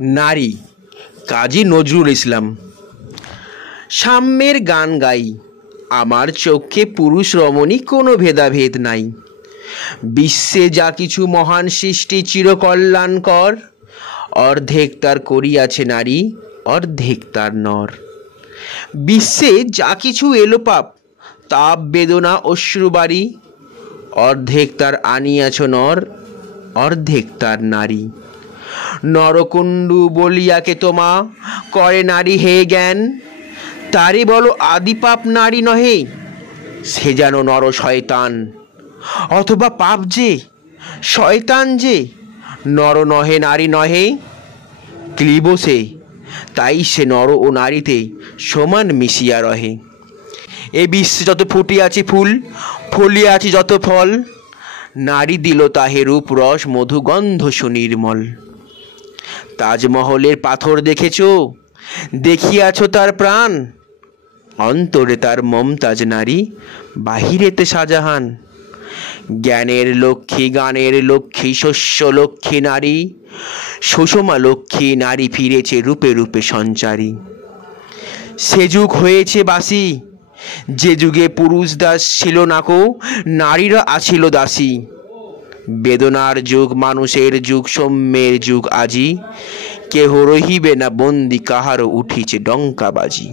নারী কাজী নজরুল ইসলাম। সাম্যের গান গাই, আমার চোখে পুরুষ রমণী কোনো ভেদাভেদ নাই। বিশ্বে যা কিছু মহান সৃষ্টি চিরকল্যাণকর, অর্ধেক তার করিয়াছে নারী, অর্ধেক তার নর। বিশ্বে যা কিছু এলো পাপ, তাপ বেদনা অশ্রুবারি, অর্ধেক তার আনিয়াছ নর, অর্ধেক তার নারী। নরকুণ্ডু বলিয়াকে তোমা করে নারী হে জ্ঞান, তারে বলো আদিপাপ নারী নহে, সে যেন নর শয়তান। অথবা পাপ যে শয়তান যে নর নহে নারী নহে, ক্লীব সে তাই সে নর ও নারীতে সমান মিশিয়া রহে। এ বিশ্বে যত ফুটিয়াছে ফুল, ফলিয়াছে যত ফল, নারী দিল তাহে রূপ রস মধু গন্ধ সুনির্মল। তাজমহলের পাথর দেখেছ, দেখিয়াছ তার প্রাণ, অন্তরে তার মমতাজ নারী, বাহিরেতে শাহজাহান। জ্ঞানের লক্ষ্মী গানের লক্ষ্মী শস্য লক্ষ্মী নারী, সুষমা লক্ষ্মী নারী ফিরেছে রূপে রূপে সঞ্চারী। সে যুগ হয়েছে বাসি, যে যুগে পুরুষ দাস ছিল নাকো, নারীরা আছিল দাসী। বেদনার যুগ মানুষের যুগ, সৌম্যের যুগ আজি, কেহ রহিবে না বন্দি কাহারও উঠিছে ডঙ্কা বাজি।